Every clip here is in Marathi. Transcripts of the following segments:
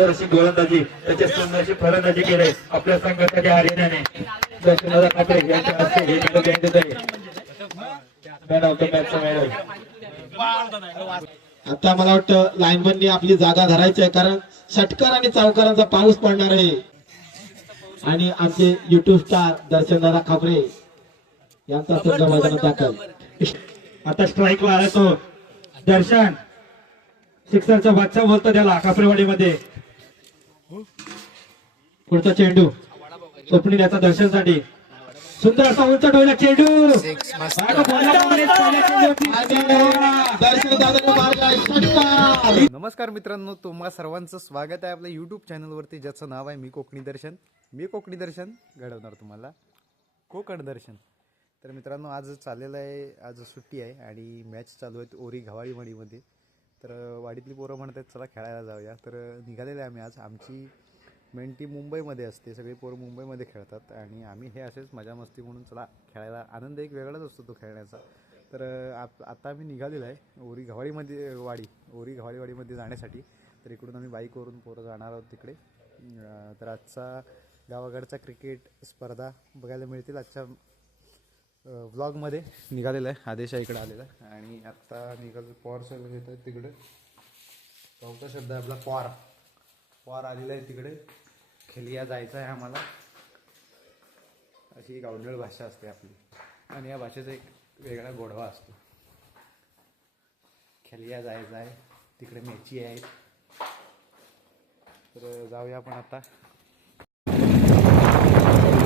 सुंदर अशी गोलंदाजी त्याची सुंदर अशी फलंदाजी केली आपल्या संघाच्या हरियाणाने दर्शनदादा कापरे यांच्या हस्ते हे निरोप देण्यात येत आहे. Man of the match medal. आता मला वाटतं लाईनमननी आपली जागा धरायची आहे, कारण षटकार आणि चौकारांचा पाऊस पडणार आहे. आणि आमचे युट्यूब स्टार दर्शनदादा खापरे यांचा संघ मैदानात दाखल. आता स्ट्राईकला आला तो दर्शन सिक्सरचा बादशाह बोलतो त्याला कापरेवाडीमध्ये. पुढचा चेंडू स्वप्नील याचा दर्शनसाठी सुंदर असा उंच डोला चेंडू. नमस्कार मित्रांनो, तुम्हा सर्वांचं स्वागत आहे आपल्या यूट्यूब चॅनलवरती, ज्याचं नाव आहे मी कोकणी दर्शन. मी कोकणी दर्शन घडवणार तुम्हाला कोकण दर्शन. तर मित्रांनो, आज चाललेलं आहे, आज सुट्टी आहे आणि मॅच चालू आहेत ओरी घवाळी वाडीमध्ये. तर वाडीतली पोरं म्हणतात चला खेळायला जाऊया, तर निघालेले आम्ही आज. आमची मेन टीम मुंबईमध्ये असते, सगळे पोरं मुंबईमध्ये खेळतात आणि आम्ही हे असेच मजा मस्ती म्हणून चला खेळायला. आनंद एक वेगळाच असतो तो खेळण्याचा. तर आता आम्ही निघालेलो आहे ओरी घवाळीवाडीमध्ये जाण्यासाठी. तर इकडून आम्ही बाईकवरून पोरं जाणार आहोत तिकडे. तर आजचा गावाकडचा क्रिकेट स्पर्धा बघायला मिळतील आजच्या व्लॉगमध्ये. निघालेलं आहे, आदेशा इकडे आलेला आहे आणि आत्ता निघालो. पॉर सर्व येत आहेत तिकडे. चौथा शब्द आहे आपला पॉर आलेला आहे तिकडे. खेलिया जायचं आहे आम्हाला. अशी गावंढळ भाषा असते आपली आणि या भाषेचा एक वेगळा गोडवा असतो. खेलिया जायचं आहे तिकडे, मॅची आहेत. तर जाऊया आपण आता.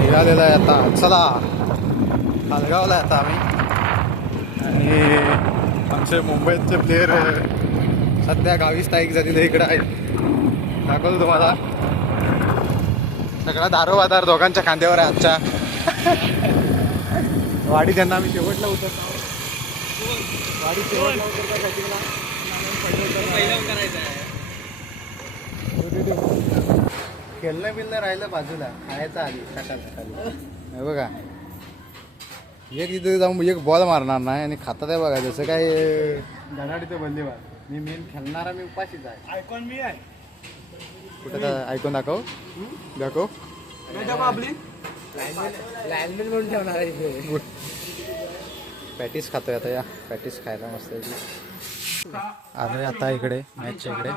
निघालेला आहे आता, चला हालगावला आहे आता आम्ही. आणि आमचे मुंबईचे प्लेयर सध्या गावी स्थायिक झालेले इकडे आहेत. दाखवतो तुम्हाला. सगळा दारोबाजार दोघांच्या खांद्यावर आहे आजच्या. वाडी त्यांना आम्ही शेवटला उतरतो. वाडी शेवटला उतरता खेळणं बिलणं राहिलं बाजूला, खायचं आधी खाली. बघा, एक इथे जाऊन एक बॉल मारणार नाही आणि खातात आहे बघा. जसं काय धडाडीचं बल्लेबाज. मी मेन खेळणारा, मी उपाशीच आहे. आयकॉन मी आहे. कुठे आयकॉन दाखव आपली लाईनमॅन म्हणून ठेवणार आहे. पॅटीस खातोय आता. या पॅटीस खायला मस्त आलोय आता इकडे मॅचच्या इकडे.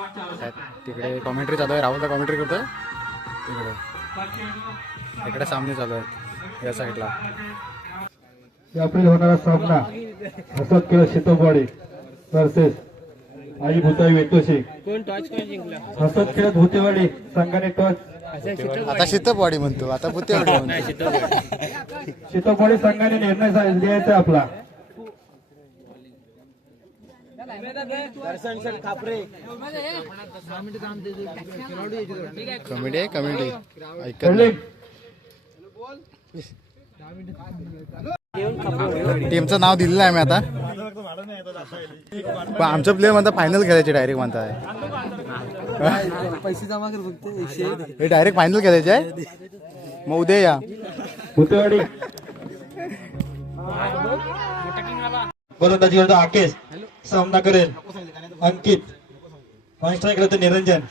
तिकडे कॉमेंट्री चालू आहे, राहुलचा कॉमेंट्री करतोय इकडे सामने चालू आहेत या साईडला. यापुढे होणारा सामना हसत खेळ शितोबवाडी वर्सेस आई भूताई वेतोशी. हसत खेळत भूतेवाडी संघाने टॉस. आता शितपवाडी म्हणतो, आता भूतेवाडी म्हणतो. शितोबवाडी संघाने निर्णय द्यायचा आपला. कॉमेडी आहे, कॉमेडी टीमचं नाव दिलेलं आहे मी आता. पण आमचं प्लेअर म्हणता फायनल खेळायचे डायरेक्ट म्हणताय. पैसे जमा कर फक्त, हे डायरेक्ट फायनल खेळायचे आहे. मग उद्या या भूतेवाडी. गोलंदाजी करतो आकेश, सामना करेल अंकित, ऑन स्ट्राईक करतो निरंजन.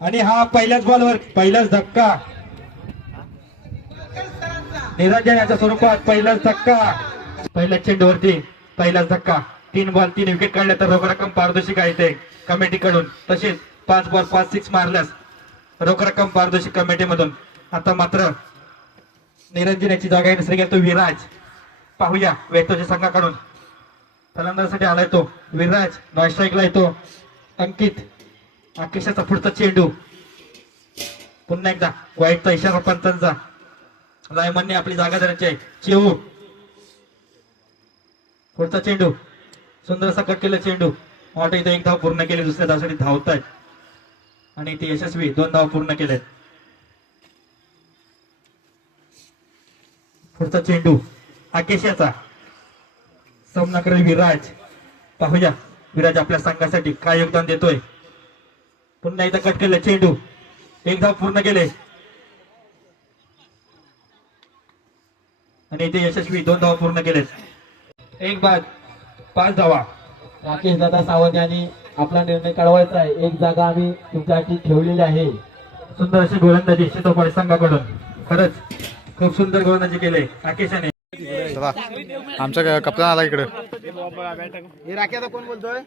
आणि हा पहिल्याच बॉलवर पहिलाच धक्का. निरंजन याच्या स्वरूपात पहिलाच धक्का. पहिल्या चेंडूवरती पहिलाच धक्का. 3 बॉल 3 विकेट काढल्या तर रोख रक्कम पारितोषिक आहे ते कमिटीकडून. तसेच 5 बॉल 5 6 मारल्यास रोख रक्कम पारितोषिक कमिटीमधून. आता मात्र निरंजन याची जागा आहे गेला तो विराज. पाहूया वेतोच्या संघाकडून फलंदाजीसाठी आलाय तो विराज. नॉन स्ट्राईकला येतो अंकित. आकेशाचा पुढचा चेंडू. पुन्हा एकदा वाईटचा इशारा पंचांचा. लायमनने आपली जागा धरायची आहे. चेऊ पुढचा चेंडू. सुंदर असा कट केला चेंडू. ऑटो इथे 1 धाव पूर्ण केली, दुसऱ्या धावसाठी धावत आहेत आणि ते यशस्वी 2 धाव पूर्ण केलेत. पुढचा चेंडू आकेशाचा. सामना करेल विराज. पाहूया विराज आपल्या संघासाठी काय योगदान देतोय. पुन्हा एकदा कट केलं चेंडू. 1 धाव पूर्ण केले आणि ते यशस्वी 2 धाव पूर्ण केलेत. 1 बाद 5 धावा. राकेश दादा सावंत यांनी आपला निर्णय कळवायचा आहे. एक जागा आम्ही तुमच्यासाठी ठेवलेली आहे. सुंदर अशी गोलंदाजी शितोपाडी संघाकडून. खरंच खूप सुंदर गोलंदाजी केले आकेशाने. चला आमचा कप्तान आला इकडं. हे राखी आता कोण बोलतोय?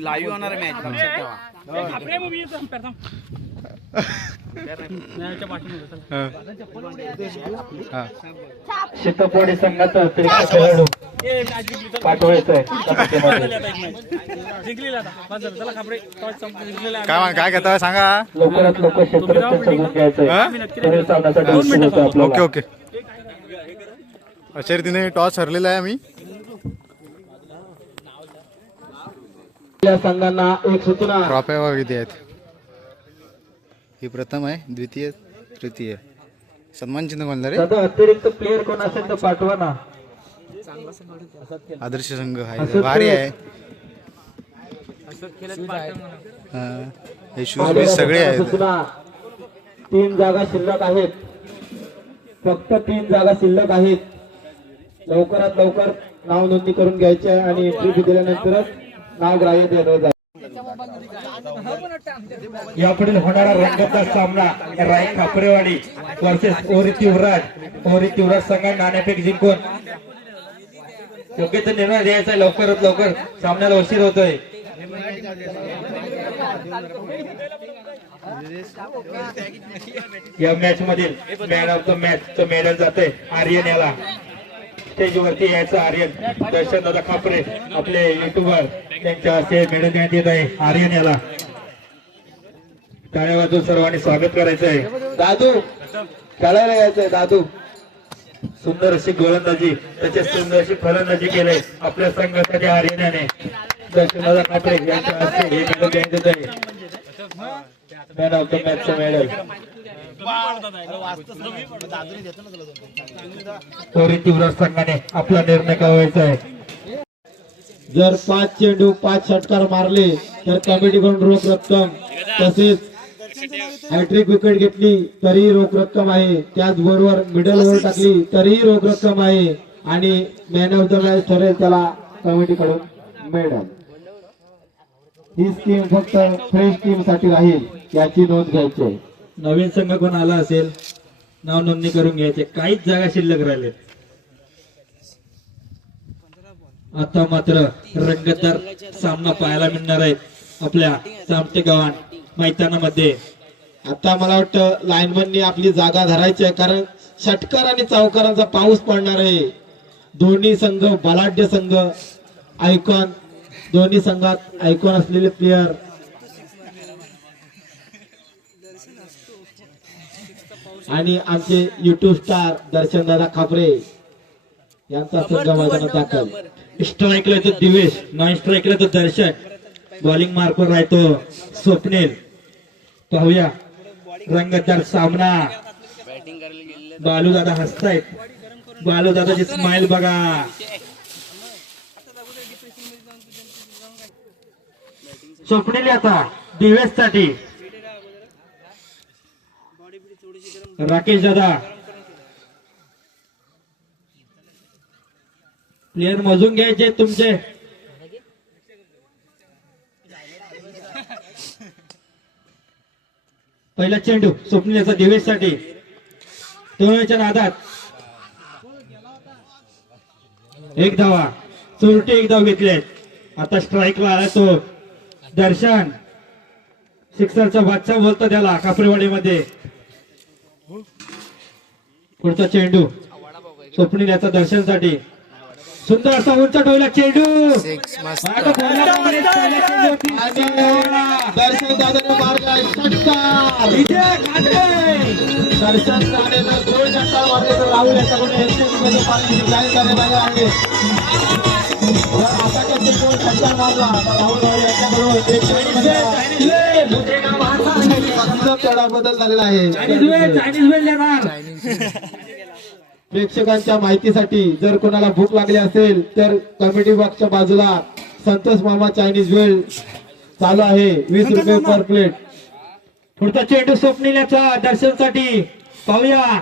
लाईव्ह होणार शितोपाडी संघाचा अतिरिक्त खेळाडू पाठवायचंय कमिटीमध्ये. काय घेता सांगा. लवकरात लवकर क्षेत्ररक्षण सजून घ्यायचंय. पुढील सामन्यासाठी उत्सुक होतो आपल्याला. Okay okay. अशा रीतीने टॉस हरलेला आहे आम्ही. आपल्या संघांना एक सूचना. ट्रॉफ्या बघा किती आहेत. ही प्रथम आहे, द्वितीय, तृतीय. सन्मान चिन्ह कोणला रे? दादा अतिरिक्त प्लेअर कोण असेल तर पाठवा ना. आदर्श संघ आहे, भारी आहे. हे शूज बीज सगळे आहेत. सूचना. 3 जागा शिल्लक आहेत. फक्त 3 जागा शिल्लक आहेत. लवकरात लवकर नाव नोंदणी करून घ्यायचे आहे आणि एंट्री फी दिल्यानंतरच नाव ग्राह्य दिलं जाईल. यापुढील होणारा रंगतदार सामना राई खापरेवाडी वर्सेस ओरित युवराज. ओरित युवराज संघ नाणेफेक जिंकून योग्य तो निर्णय द्यायचा आहे. लवकरात लवकर सामन्याला उशीर होतोय. या मॅच मधील मॅन ऑफ द मॅच चं मेडल जाते आर्यन याला. स्टेज वरती यायचं आर्यन. दर्शन दादा खापरे आपले युट्यूबर त्यांच्या हस्ते मेडल देण्यात येत आहे आर्यन याला. टाळ्या वाजवून सर्वांनी स्वागत करायचं आहे. दादू खेळायला यायचंय. दादू सुंदर अशी गोलंदाजी त्याचे सुंदर अशी फलंदाजी केले आपल्या संघासाठी आर्यनाने. दर्शन दादा खापरे यांच्या हस्ते हे मेडल देण्यात येत आहे. मॅन ऑफ द मॅच चं मेडल ओरित युवराज संघाने आपला निर्णय कळवायचा आहे. जर 5 चेंडू 5 षटकार मारले तर कमिटीकडून रोख रक्कम, तसेच हॅट्रिक विकेट घेतली तरीही रोख रक्कम आहे. त्याचबरोबर मिडल ओव्हर टाकली तरीही रोख रक्कम आहे आणि मॅन ऑफ द मॅच ठरेल त्याला कमिटीकडून मेडल. ही स्कीम फक्त फ्रेश टीम साठी राहील याची नोंद घ्यायची आहे. नवीन संघ कोण आला असेल नाव नोंदणी करून घ्यायचे. काहीच जागा शिल्लक राहिलेत. आता मात्र रंगतदार सामना पाहायला मिळणार आहे आपल्या सामटे गव्हाण मैदानामध्ये. आता मला वाटतं लाईनमननी आपली जागा धरायची आहे, कारण षटकार आणि चौकारांचा पाऊस पडणार आहे. दोन्ही संघ बलाढ्य संघ, आयकॉन, दोन्ही संघात आयकॉन असलेले प्लेयर. आणि आमचे युट्यूब स्टार दर्शन दादा खापरे यांचा संघ मैदानात दाखल. स्ट्राईकला येतो दिवेश, नॉन स्ट्राईकला तो दर्शन, बॉलिंग मार्कवर राहतो स्वप्नील. पाहूया रंगतदार सामना. बालू दादा हसतायत. बालू दादाची स्माइल बघा. स्वप्नील आता दिवेश साठी. राकेश दादा प्लेयर मोजून घ्यायचे तुमचे. पहिला चेंडू स्वप्नीलचा दिवेश साठी. दोनच्या नादात एक धावा. चोरटे एक धाव घेतलेत. आता स्ट्राईकला आला तो दर्शन. सिक्सरचा बादशाह बोलतो त्याला कापरेवाडीमध्ये. पुढचा चेंडू स्वप्नील याचा दर्शनसाठी. सुंदर असा उंच ठेवला चेंडू. दर्शन दादाने मारला षटकार. दर्शन दादाने 2 षटकार मारले तर राहुल याच्याकडून 80 मध्ये पाणी जाहीर करण्यात आले आहे. जर आता कधी 2 षटकार मारला तर राहुल याच्याकडून 100 मध्ये बदल झालेला आहे. प्रेक्षकांच्या माहितीसाठी जर कोणाला भूक लागली असेल तर कमिटी बॉक्सच्या बाजूला संतोष मामा चायनीज वेळ चालू आहे. 20 रुपये पर प्लेट. पुढचा चेंडू स्वप्नील याचा दर्शनसाठी. पाहूया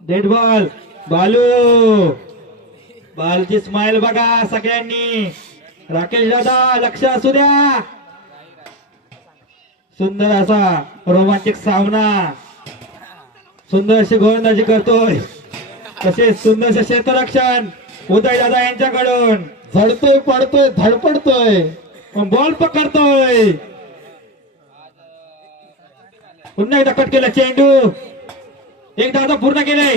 डेड बॉल. बालू बालची स्माइल बघा सगळ्यांनी. राकेश दादा लक्ष असू द्या. सुंदर असा रोमांचिक सामना, सुंदर अशी गोलंदाजी करतोय. तसेच सुंदरसे क्षेत्ररक्षण उदय दादा यांच्याकडून. झडतोय, पडतोय, धडपडतोय. बॉल पकडतोय. पुन्हा एकदा कट केला चेंडू. एक धाव पूर्ण केले.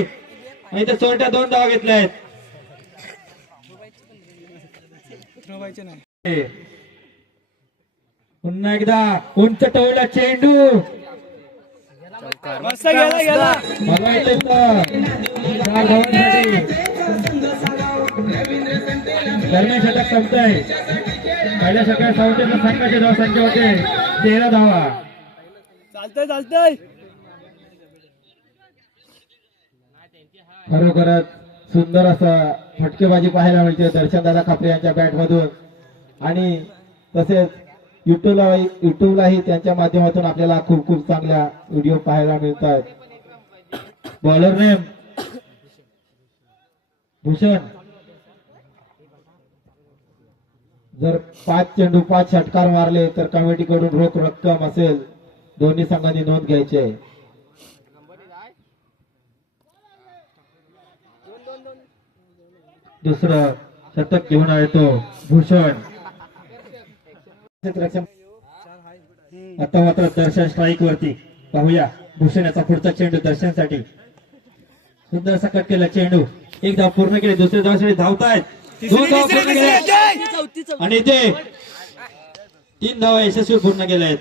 इथे चोरट्या 2 धावा घेतल्या आहेत. पुन्हा एकदा उंच टवला चेंडू. बघा इथं 4 धावांसाठी दरम्यान षटक संपतंय. पहिल्या षटकात साऊथच्या संघाची धावसंख्या होते 13 धावा. चालतंय खरोखरच सुंदर असा फटकेबाजी पाहायला मिळते दर्शनदादा खापरे यांच्या बॅट मधून. आणि तसेच युट्यूबलाही त्यांच्या माध्यमातून आपल्याला खूप खूप चांगल्या व्हिडिओ पाहायला मिळतात. Bowler name Bhushan. जर 5 चेंडू 5 षटकार मारले तर कमिटीकडून रोख रक्कम असेल. दोन्ही संघांनी नोंद घ्यायची आहे. दुसरं शतक घेऊन आहे तो भूषण. आता मात्र दर्शन स्ट्राईक वरती. पाहूया भूषण याचा पुढचा चेंडू दर्शनसाठी. सुंदर सकट केला चेंडू. एक धाव पूर्ण केली. दुसऱ्या धावासाठी धावतायत. 2 धावा पूर्ण केल्या आणि ते 3 धावा यशस्वी पूर्ण केल्या आहेत.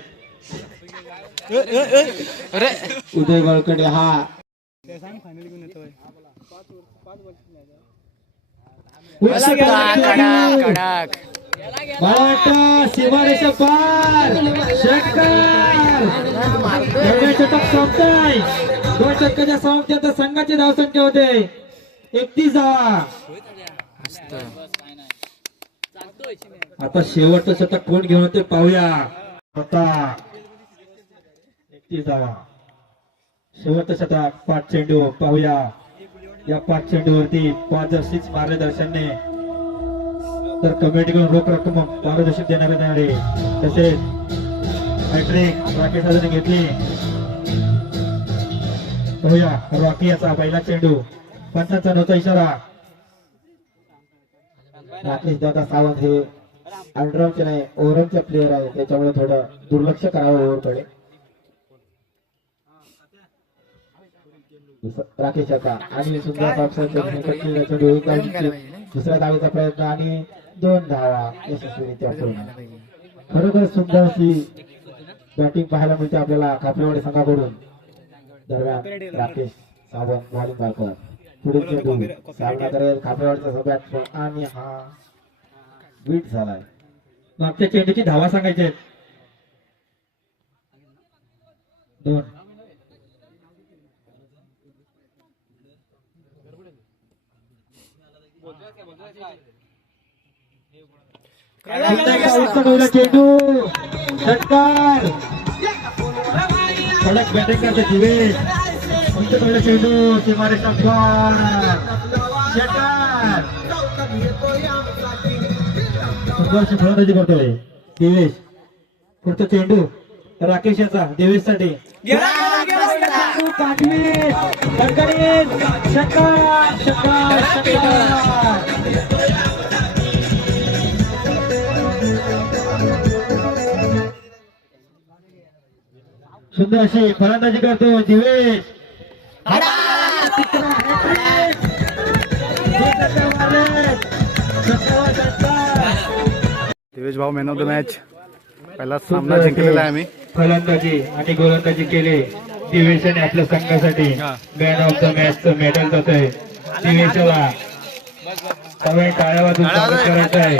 उदय वळकडे हा सीमारेषा पार षटकार. षटक संपताय. 2 षटकाच्या समाप्तीनंतर संघाची धावसंख्या होते 31 धावा. आता शेवटचं शतक कोण घेऊन ते पाहूया. आता 31 धावा. शेवटचं शतक 5 चेंडू पाहूया. या 5 चेंडूवरती 5 जर 6 मारले दर्शनने तर कमिटीकडून रोख रक्कम पारितोषिक देण्यात येणार आहे. तसेच हॅट्रिक राकेश दादाने घेतली. पाहूया रॉकी याचा पहिला चेंडू. 55चा इशारा. राकेश दादा सावंत हे अंडरआर्मचे नाही ओव्हरआर्मचे प्लेअर आहे. त्याच्यामुळे थोडं दुर्लक्ष करावं ओव्हरकडे. राकेश आता आणि सुंदर चेंडू. दुसऱ्या धावेचा प्रयत्न आणि 2 धावा यशस्वीरित्या पूर्ण. खरोखर सुंदर अशी बॅटिंग पाहायला मिळते आपल्याला खापरेवाडी संघाकडून. दरम्यान राकेश सावंत बॉलिंग करतात. पुढे चेंडू सामना करेल खापरेवाडीचा बॅट्समन आणि हा बीट झालाय. मागच्या चेंडूची धावा सांगायचे 2. चेंडू षटकार. कडक बॅटिंग करते दिवेश. चेंडू सीमारेषा पार षटकार. सुंदरशी फलंदाजी करतोय दिवेश. पुढचा चेंडू राकेश याचा दिवेशसाठी. सुंदर अशी फलंदाजी करतो दिवेश. दिवेश भाऊ मॅन ऑफ द मॅच. पहिला सामना जिंकलेला आहे आम्ही. फलंदाजी आणि गोलंदाजी केली दिवेशाने आपल्या संघासाठी. Man of the match medal जात आहे दिवेशाला. त्यामुळे टाळ्या वाजून स्वागत करायचं आहे.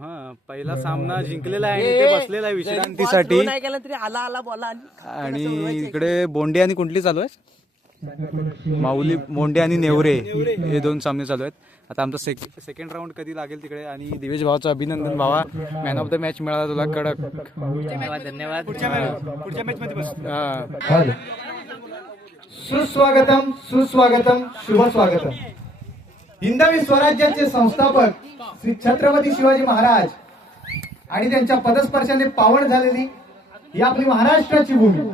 हा पहिला सामना जिंकलेला आहे. ते बसलेला आहे विश्रांतीसाठी. आणि इकडे बोंडे आणि कुंटली चालू आहे. माऊली बोंडे आणि नेवरे हे 2 सामने चालू आहेत. आता आमचा सेकंड राऊंड कधी लागेल तिकडे. आणि दिवेश भावाचं अभिनंदन भावा. मॅन ऑफ द मॅच मिळाला तुला. कडक धन्यवाद. पुढच्या मॅच मध्ये सुस्वागतम सुस्वागतम शुभ स्वागतम. हिंदवी स्वराज्याचे संस्थापक श्री छत्रपती शिवाजी महाराज आणि त्यांच्या पदस्पर्शाने पावन झालेली ही आपली महाराष्ट्राची भूमी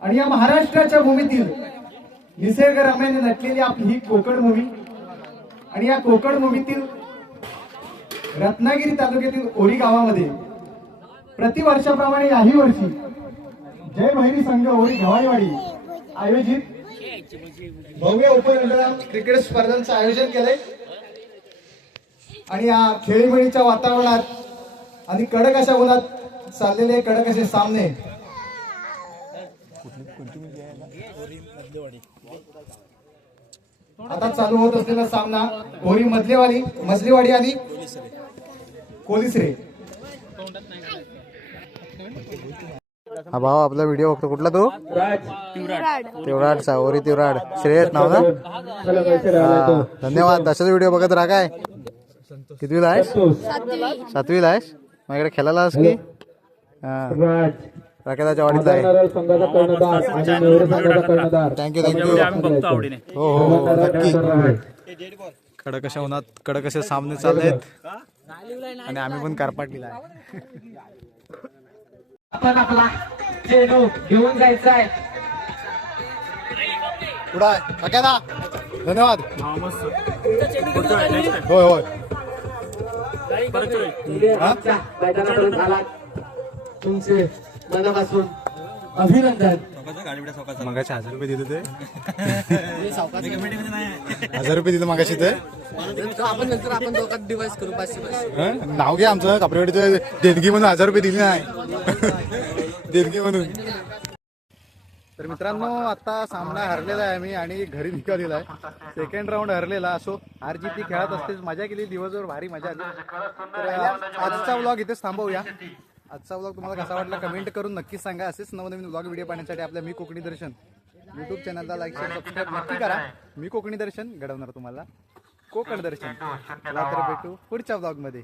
आणि या महाराष्ट्राच्या भूमीतील निसर्गरम्याने नटलेली आपली ही कोकण भूमी आणि या कोकण भूमीतील रत्नागिरी तालुक्यातील ओरी गावामध्ये प्रतिवर्षाप्रमाणे याही वर्षी जय भैरी संघ ओरी गव्हाणवाडी आयोजित भव्य उपमंडळ क्रिकेट स्पर्धांचं आयोजन केलंय आणि या खेळीमेळीच्या वातावरणात आणि कडक अशा उन्हात चाललेले कडक असे सामने आता चालू होत असलेला सामना ओरी मजलेवाडी आणि कोलिसरे. हा भाऊ आपला व्हिडिओ बघतो. कुठला तो तिवराडचा ओरी तिवराड श्रेयस नाव ना. हा, धन्यवाद. अशाच व्हिडिओ बघत राहा. काय कितवीला आहेस? 7वीला आहेस. माझ्याकडे खेळायला आहेस की? राकेदाच्या वाडीतला आहे. Thank you thank you. हो हो नक्की. कडक अशा उन्हात कडक असे सामने चालले आहेत आणि आम्ही पण कारपाटलीला आहे. आपण आपला चेंडू घेऊन जायचा आहे. पुढं आहे राकेदा. धन्यवाद. होय होय. आमच्या मैदानापर्यंत आलात. तुमचे मनापासून अभिनंदन. मगाशी 1000 रुपये दिले ते. 1000 रुपये दिले मगाशी ते. आपण नंतर आपण दोघात डिवाइस करू. 500 नाव घ्या आमचं कापरेवाडीचं. देणगी म्हणून 1000 रुपये दिले नाही. देणगी म्हणून. तर मित्रांनो आता सामना हरलेला आहे आम्ही आणि घरी निघालेला आहे. सेकंड राऊंड हरलेला. असो हार जीत खेळत असतेच. मजा केली दिवसभर. भारी मजा आली. तर आजचा व्लॉग इथेच थांबवूया. आजचा व्लॉग तुम्हाला कसा वाटला कमेंट करून नक्कीच सांगा. असेच नवनवीन व्लॉग व्हिडिओ पाहण्यासाठी आपल्या मी कोकणी दर्शन यूट्यूब चॅनलला लाईक शेअर सबस्क्राईब नक्की करा. मी कोकणी दर्शन घडवणार तुम्हाला कोकण दर्शन. चला तर भेटू पुढच्या व्लॉग मध्ये.